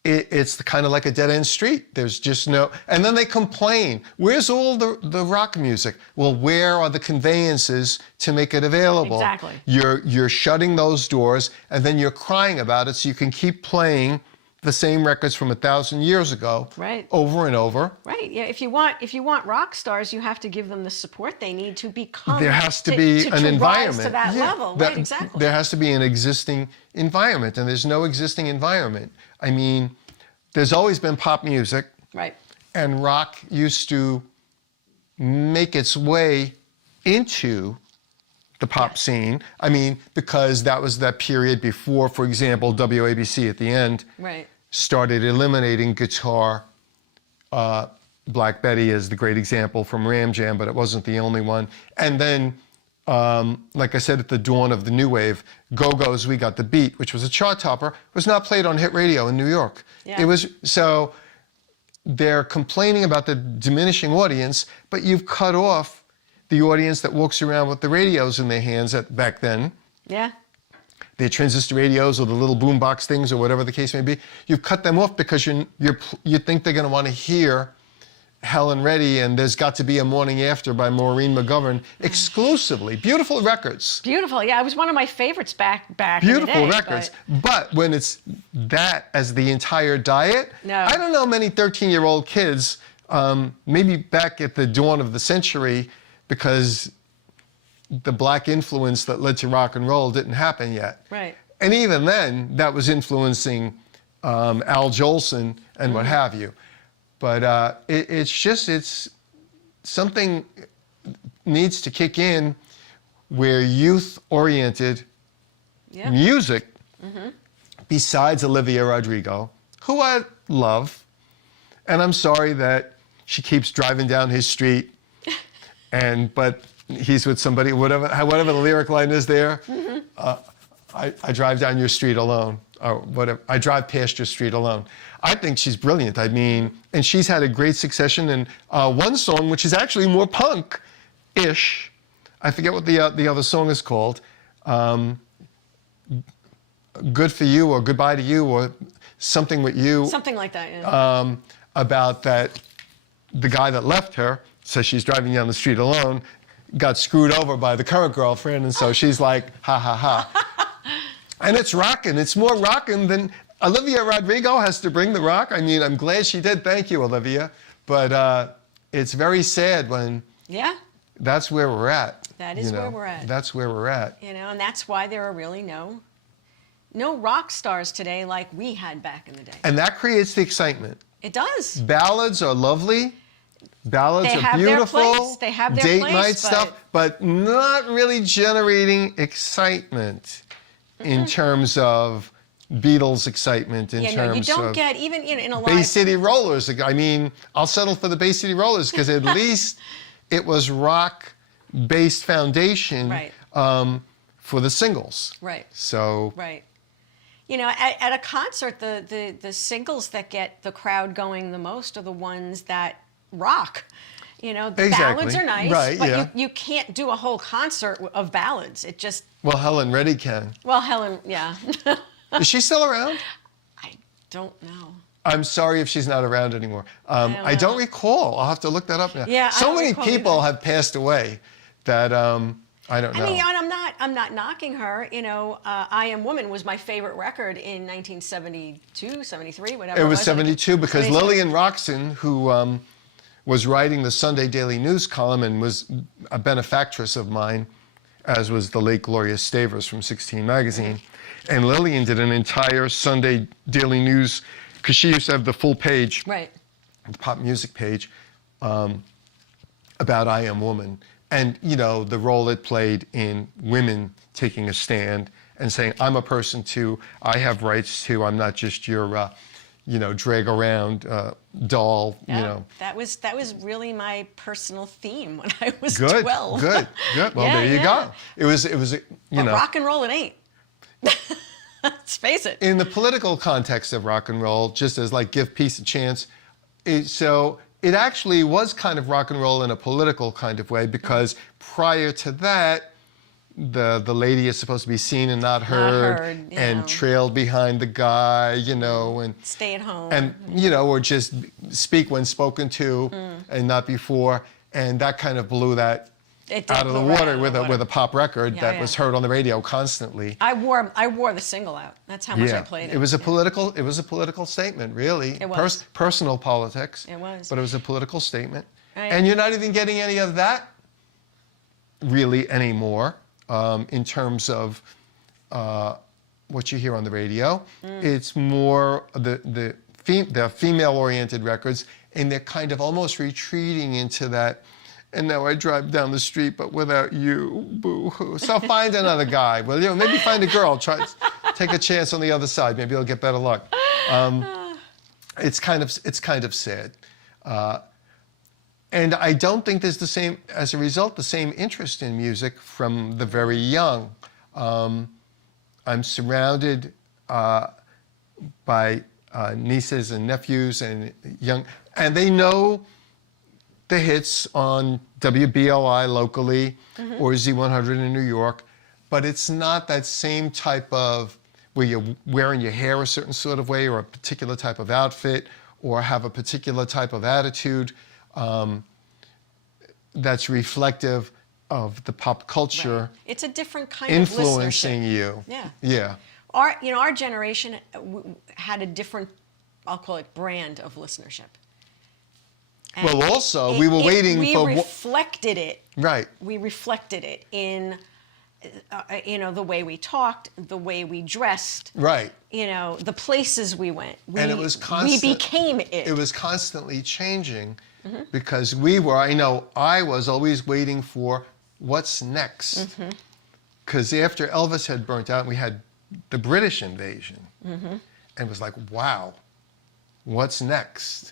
it's kind of like a dead-end street. There's just no... And then they complain. Where's all the rock music? Well, where are the conveyances to make it available? Exactly. You're shutting those doors, and then you're crying about it so you can keep playing the same records from 1,000 years ago, right, over and over. Right. Yeah. If you want rock stars, you have to give them the support they need to become. There has to be an environment rise to that level. Right. Exactly. There has to be an existing environment, and there's no existing environment. I mean, there's always been pop music, right, and rock used to make its way into the pop scene. I mean, because that was that period before, for example, WABC at the end, right, started eliminating guitar. Black Betty is the great example from Ram Jam, but it wasn't the only one. And then, like I said, at the dawn of the new wave, Go-Go's We Got the Beat, which was a chart topper, was not played on hit radio in New York. Yeah. It was, so they're complaining about the diminishing audience, but you've cut off the audience that walks around with the radios in their hands back then. Yeah. Their transistor radios or the little boombox things or whatever the case may be. You've cut them off because you think they're going to want to hear Helen Reddy and There's Got to Be a Morning After by Maureen McGovern exclusively. Beautiful records. Beautiful. Yeah, it was one of my favorites back Beautiful in the day, records. But when it's that as the entire diet, no. I don't know many 13-year-old kids, maybe back at the dawn of the century, because the black influence that led to rock and roll didn't happen yet. Right. And even then, that was influencing Al Jolson and what have you. But it's something needs to kick in where youth-oriented music, besides Olivia Rodrigo, who I love, and I'm sorry that she keeps driving down his street, but he's with somebody, whatever the lyric line is there, I drive down your street alone, or whatever, I drive past your street alone. I think she's brilliant. I mean, and she's had a great succession, and one song, which is actually more punk-ish, I forget what the other song is called, Good for You, or Goodbye to You, or Something with You. Something like that, yeah. About that, the guy that left her, so she's driving down the street alone, got screwed over by the current girlfriend, and so she's like, ha, ha, ha. And it's rocking. It's more rocking than... Olivia Rodrigo has to bring the rock. I mean, I'm glad she did. Thank you, Olivia. But it's very sad when... Yeah. That's where we're at. That is where we're at. That's where we're at. And that's why there are really no rock stars today like we had back in the day. And that creates the excitement. It does. Ballads are lovely. Ballads they are have beautiful. Their place. They have their date place, night stuff, but not really generating excitement in terms of Beatles excitement in Yeah, terms no, you don't of get even in a Bay live. City Rollers. I mean, I'll settle for the Bay City Rollers because at least it was rock-based foundation Right. For the singles. Right. So Right. At a concert, the singles that get the crowd going the most are the ones that rock. The ballads are nice, Right, but yeah. you can't do a whole concert of ballads. It just, well, Helen Reddy can. well, Helen, yeah. Is she still around? I don't know. I'm sorry if she's not around anymore. I don't don't know. recall. I'll have to look that up now. Yeah, I so don't many recall people either. have passed away that I don't know. I mean, I'm not knocking her. I Am Woman was my favorite record in 1972, 73, whatever. It was 72 because 72. Lillian Roxon, who was writing the Sunday Daily News column and was a benefactress of mine, as was the late Gloria Stavers from 16 Magazine. And Lillian did an entire Sunday Daily News, because she used to have the full page, Right. the pop music page, about I Am Woman. And, the role it played in women taking a stand and saying, I'm a person too, I have rights too, I'm not just your, drag around doll, Yeah, that was really my personal theme when I was Good, 12. good. Well, Yeah, there you yeah. go. It was, But rock and roll, it ain't. Let's face it. in the political context of rock and roll, just as like give peace a chance. It actually was kind of rock and roll in a political kind of way because prior to that, the lady is supposed to be seen and not heard, and trailed behind the guy, and Stay at home. and or just speak when spoken to and not before, and that kind of blew that It did out of the blow right water out of with the a water. with a pop record Yeah, that yeah. was heard on the radio constantly. I wore the single out. That's how much I played it. It was a political statement, really. It was. Personal politics. It was. But it was a political statement. Right. And you're not even getting any of that really anymore in terms of what you hear on the radio. It's more the female-oriented records, and they're kind of almost retreating into that. And now I drive down the street, but without you, boo-hoo. So find another guy. Well, maybe find a girl. Take a chance on the other side. Maybe you'll get better luck. It's kind of sad. And I don't think there's as a result, the same interest in music from the very young. I'm surrounded by nieces and nephews and and they know the hits on WBLI locally or Z100 in New York, but it's not that same type of where you're wearing your hair a certain sort of way or a particular type of outfit or have a particular type of attitude that's reflective of the pop culture Right. It's a different kind influencing of listenership. you. Yeah. Yeah. Our generation had a different, I'll call it, brand of listenership. And Well, also, we were waiting we for... reflected it. Right. We reflected it in, the way we talked, the way we dressed. Right. The places we went. And it was constant. We became it. It was constantly changing because I was always waiting for what's next. Because after Elvis had burnt out, we had the British invasion. And it was like, wow, what's next?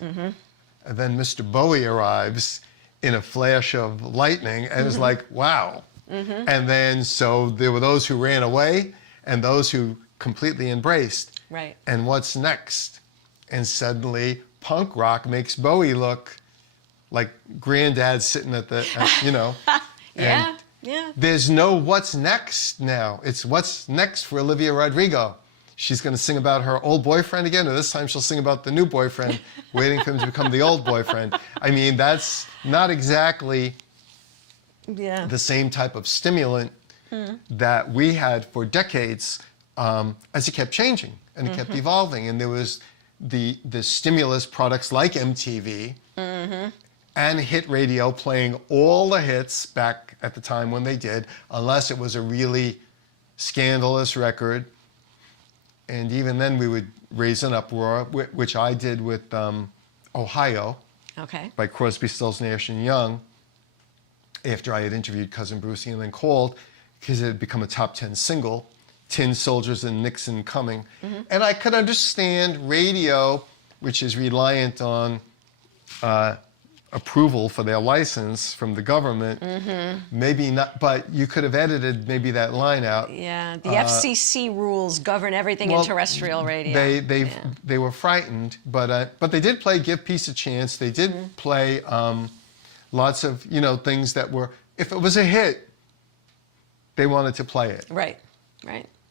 And then Mr. Bowie arrives in a flash of lightning, and it's like, wow. And then, so there were those who ran away and those who completely embraced. Right. And what's next? And suddenly, punk rock makes Bowie look like granddad sitting at the, Yeah. And Yeah. there's no what's next now. It's what's next for Olivia Rodrigo. She's going to sing about her old boyfriend again, and this time she'll sing about the new boyfriend, waiting for him to become the old boyfriend. I mean, that's not exactly the same type of stimulant that we had for decades as it kept changing and it kept evolving. And there was the stimulus products like MTV and hit radio playing all the hits back at the time when they did, unless it was a really scandalous record. And even then we would raise an uproar, which I did with Ohio by Crosby, Stills, Nash & Young, after I had interviewed Cousin Brucey and then called, because it had become a top 10 single tin soldiers and Nixon coming. And I could understand radio, which is reliant on approval for their license from the government. Maybe not, but you could have edited maybe that line out. Yeah, the FCC rules govern everything in terrestrial radio. They were frightened, but they did play "Give Peace a Chance." They did play lots of things that were, if it was a hit, they wanted to play it. Right.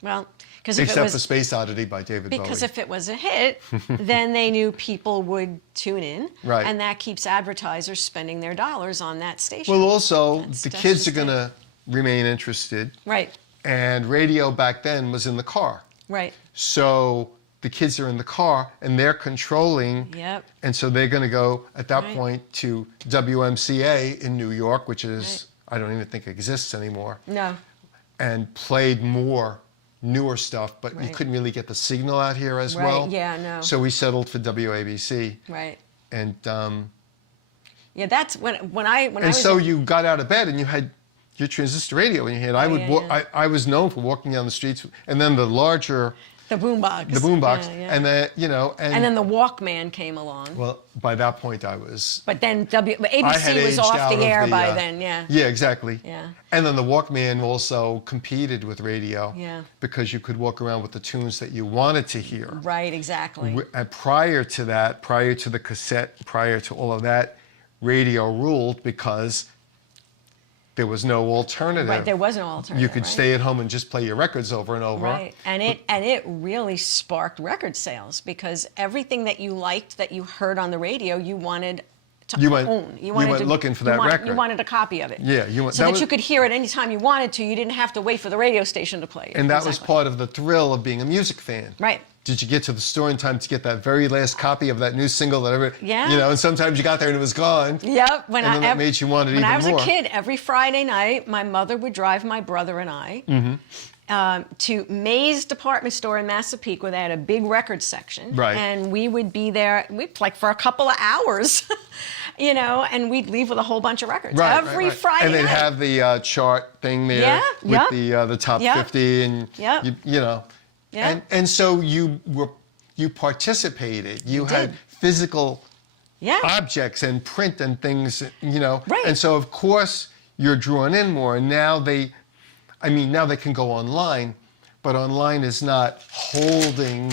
Well, because except for Space Oddity by David Bowie. Because if it was a hit, then they knew people would tune in, right? And that keeps advertisers spending their dollars on that station. Well, also the kids are going to remain interested, right? And radio back then was in the car, right? So the kids are in the car and they're controlling, and so they're going to go at that point to WMCA in New York, which is I don't even think exists anymore. No. And played more newer stuff, but you couldn't really get the signal out here as well. Yeah, no. So we settled for WABC. Right. And yeah, that's when I and was so you got out of bed and you had your transistor radio in your hand. I was known for walking down the streets, and then the larger. The boombox. The boombox, and then and then the Walkman came along. Well, by that point I was. But then ABC was off the air by then, yeah. Yeah, exactly. Yeah. And then the Walkman also competed with radio. Yeah. Because you could walk around with the tunes that you wanted to hear. Right, exactly. And prior to that, prior to the cassette, prior to all of that, radio ruled because there was no alternative. Right, there was no alternative. You could stay at home and just play your records over and over. Right, and it really sparked record sales because everything that you liked that you heard on the radio, you wanted to own. You went looking for that record. You wanted a copy of it. Yeah, so that you could hear it anytime you wanted to. You didn't have to wait for the radio station to play it. And that was part of the thrill of being a music fan. Right. Did you get to the store in time to get that very last copy of that new single that and sometimes you got there and it was gone. Yep. And then that made you want it even more. When I was a kid, every Friday night, my mother would drive my brother and I to May's department store in Massapequa. They had a big record section. Right. And we would be there for a couple of hours, and we'd leave with a whole bunch of records. Every Friday night. And they'd have the chart thing there with the top 50 and, Yeah. And so you participated. You had physical objects and print and things, Right. And so of course you're drawn in more. And now they can go online, but online is not holding.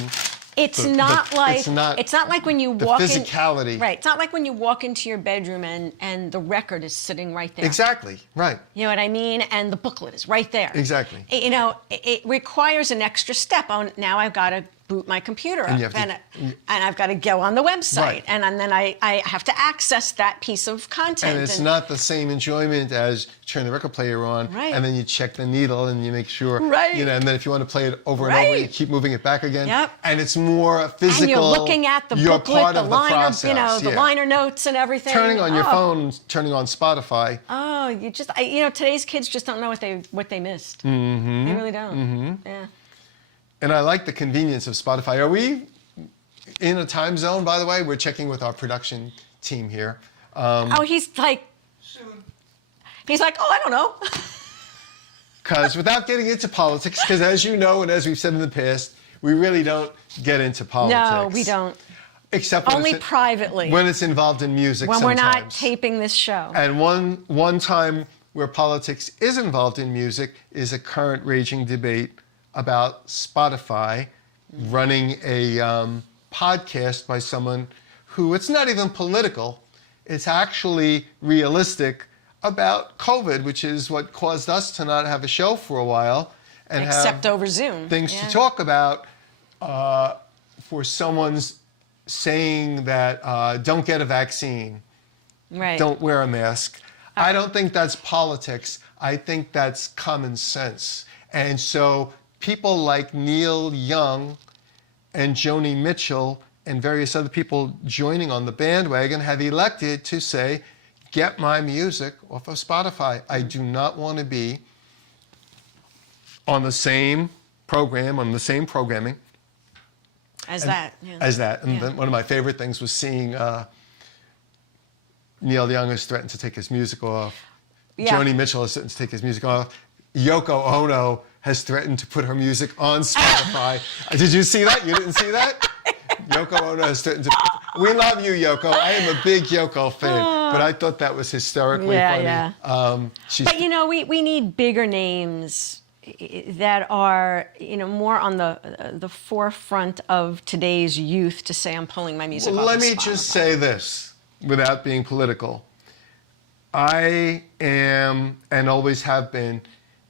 It's not like when you walk in. Physicality. Right. It's not like when you walk into your bedroom and the record is sitting right there. Exactly. Right. You know what I mean? And the booklet is right there. Exactly. It requires an extra step. Now I've got to boot my computer up, and I've got to go on the website, and then I have to access that piece of content. And it's not the same enjoyment as turn the record player on, and then you check the needle and you make sure, and then if you want to play it over and over, you keep moving it back again. Yep. And it's more physical. And you're looking at the booklet, the liner, the liner notes and everything. Turning on your phone, turning on Spotify. Oh, today's kids just don't know what they missed. Mm-hmm. They really don't. Mm-hmm. Yeah. And I like the convenience of Spotify. Are we in a time zone, by the way? We're checking with our production team here. He's like... Soon. He's like, I don't know. Because without getting into politics, because as you know and as we've said in the past, we really don't get into politics. No, we don't. Except when only privately. When it's involved in music when sometimes. We're not taping this show. And one time where politics is involved in music is a current raging debate about Spotify running a podcast by someone who, it's not even political, it's actually realistic about COVID, which is what caused us to not have a show for a while. And except have over Zoom. Things to talk about for someone's saying that don't get a vaccine, don't wear a mask. I don't think that's politics. I think that's common sense. And so people like Neil Young and Joni Mitchell and various other people joining on the bandwagon have elected to say, get my music off of Spotify. I do not want to be on the same program, on the same programming. As that. And then one of my favorite things was seeing Neil Young has threatened to take his music off. Joni Mitchell has threatened to take his music off. Yoko Ono has threatened to put her music on Spotify. Did you see that? You didn't see that? Yoko Ono has threatened to... We love you, Yoko. I am a big Yoko fan, but I thought that was hysterically funny. Yeah. But, we need bigger names that are, more on the forefront of today's youth to say, I'm pulling my music off of Spotify. Let me just say this, without being political. I am, and always have been,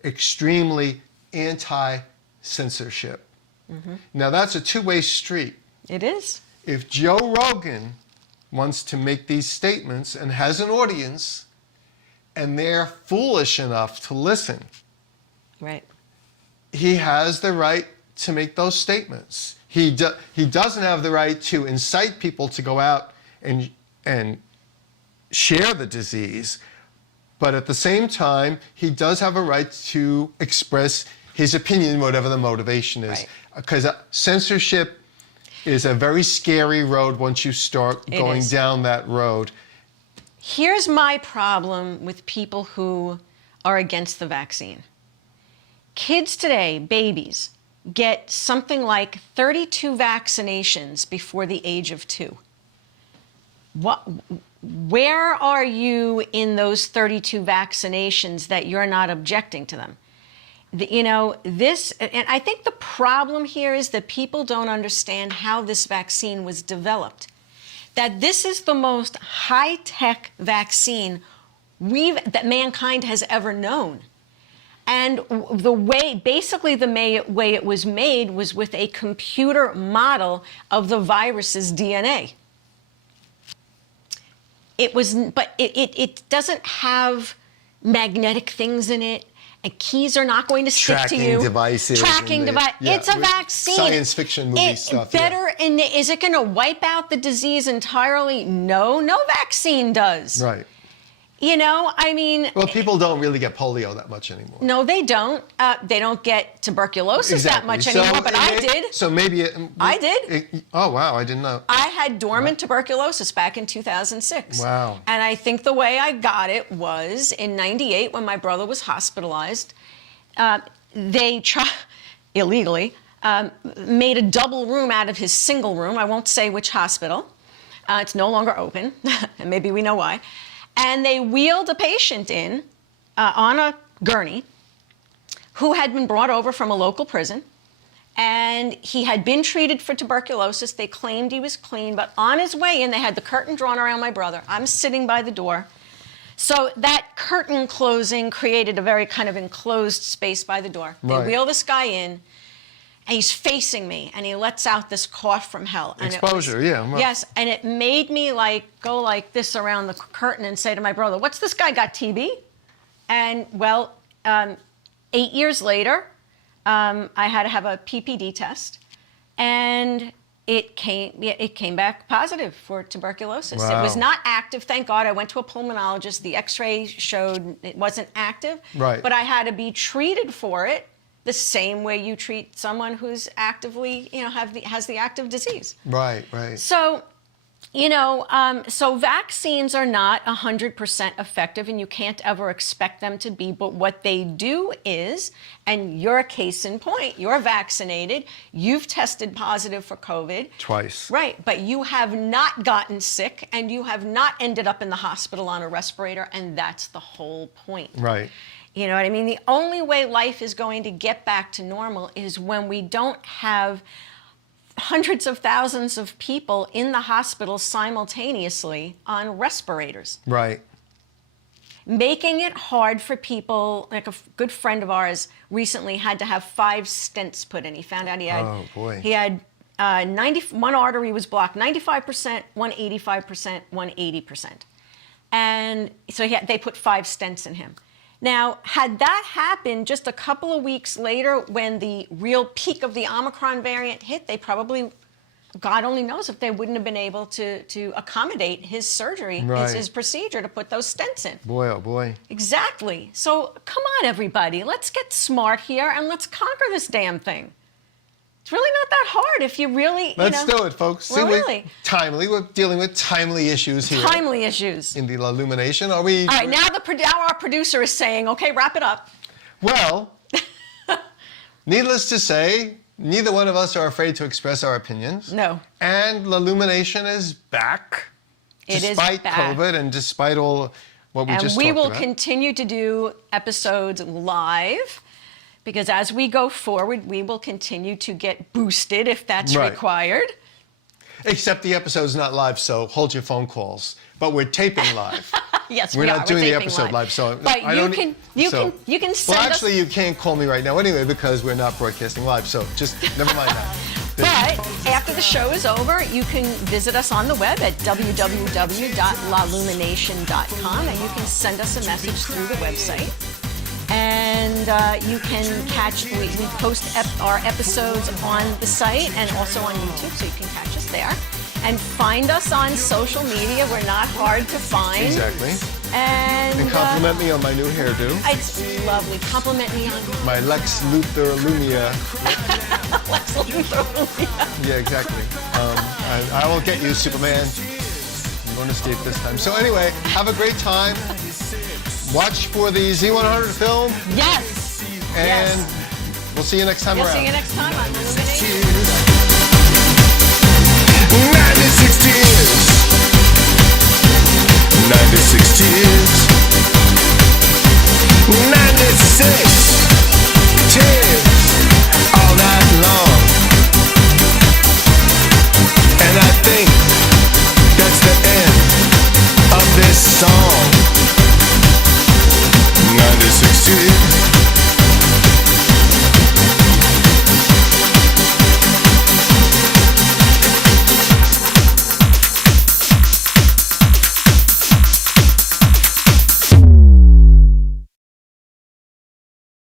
extremely anti-censorship. Mm-hmm. Now, that's a two-way street. It is. If Joe Rogan wants to make these statements and has an audience, and they're foolish enough to listen, right, he has the right to make those statements. He doesn't have the right to incite people to go out and share the disease, but at the same time, he does have a right to express his opinion, whatever the motivation is. Because censorship is a very scary road once you start going down that road. Here's my problem with people who are against the vaccine. Kids today, babies, get something like 32 vaccinations before the age of 2. Where are you in those 32 vaccinations that you're not objecting to them? And I think the problem here is that people don't understand how this vaccine was developed. That this is the most high-tech vaccine that mankind has ever known. And the way it was made was with a computer model of the virus's DNA. It doesn't have magnetic things in it. And keys are not going to stick to you. Tracking device. Yeah, it's a vaccine. Science fiction movie stuff. Is it going to wipe out the disease entirely? No vaccine does. Right. Well, people don't really get polio that much anymore. No, they don't. They don't get tuberculosis that much anymore, but I did. So maybe I did. Oh, wow, I didn't know. I had dormant tuberculosis back in 2006. Wow. And I think the way I got it was in 98 when my brother was hospitalized. They illegally made a double room out of his single room. I won't say which hospital. It's no longer open, and maybe we know why. And they wheeled a patient in on a gurney who had been brought over from a local prison. And he had been treated for tuberculosis. They claimed he was clean. But on his way in, they had the curtain drawn around my brother. I'm sitting by the door. So that curtain closing created a very kind of enclosed space by the door. They wheel this guy in. And he's facing me, and he lets out this cough from hell. And exposure, yeah. Yes, and it made me go like this around the curtain and say to my brother, "What's this guy got, TB?" And 8 years later, I had to have a PPD test, and it came back positive for tuberculosis. Wow. It was not active, thank God. I went to a pulmonologist. The X-ray showed it wasn't active, right. But I had to be treated for it the same way you treat someone who's actively, has the active disease. Right. So, so vaccines are not 100% effective, and you can't ever expect them to be. But what they do is, and you're a case in point, you're vaccinated, you've tested positive for COVID. Twice. Right, but you have not gotten sick, and you have not ended up in the hospital on a respirator, and that's the whole point. Right. You know what I mean? The only way life is going to get back to normal is when we don't have hundreds of thousands of people in the hospital simultaneously on respirators. Right. Making it hard for people, like a good friend of ours recently had to have 5 stents put in. He found out he had one artery was blocked 95%, one 85%, one 80%. And so they put 5 stents in him. Now, had that happened just a couple of weeks later when the real peak of the Omicron variant hit, they probably, God only knows if they wouldn't have been able to accommodate his surgery, his procedure to put those stents in. Boy, oh boy. Exactly. So come on, everybody. Let's get smart here and let's conquer this damn thing. It's really not that hard if you really, Let's do it, folks. Well, really. We're dealing with timely issues here. Timely issues. In the LaLumiNation. Are we? All right, now our producer is saying, okay, wrap it up. Well, needless to say, neither one of us are afraid to express our opinions. No. And LaLumiNation is back. It is despite back. COVID and despite all what we just talked about. And we will continue to do episodes live, because as we go forward, we will continue to get boosted if that's required. Except the episode's not live, so hold your phone calls. But we're taping live. Yes, we're not doing the episode live, so but I you don't. You can send well, us. actually, you can't call me right now anyway because we're not broadcasting live. So just never mind that. But after the show is over, you can visit us on the web at www.LaLumiNation.com, and you can send us a message through the website. And you can catch, we post our episodes on the site and also on YouTube, so you can catch us there. And find us on social media. We're not hard to find. Exactly. And compliment me on my new hairdo. It's lovely. Compliment me on my Lex Luthor Lumia. Lex Luthor Lumia. Yeah, exactly. I will get you, Superman. I'm going to escape this time. So anyway, have a great time. Watch for the Z100 film. Yes. And we'll see you next time around. We'll see you next time on LaLumiNation.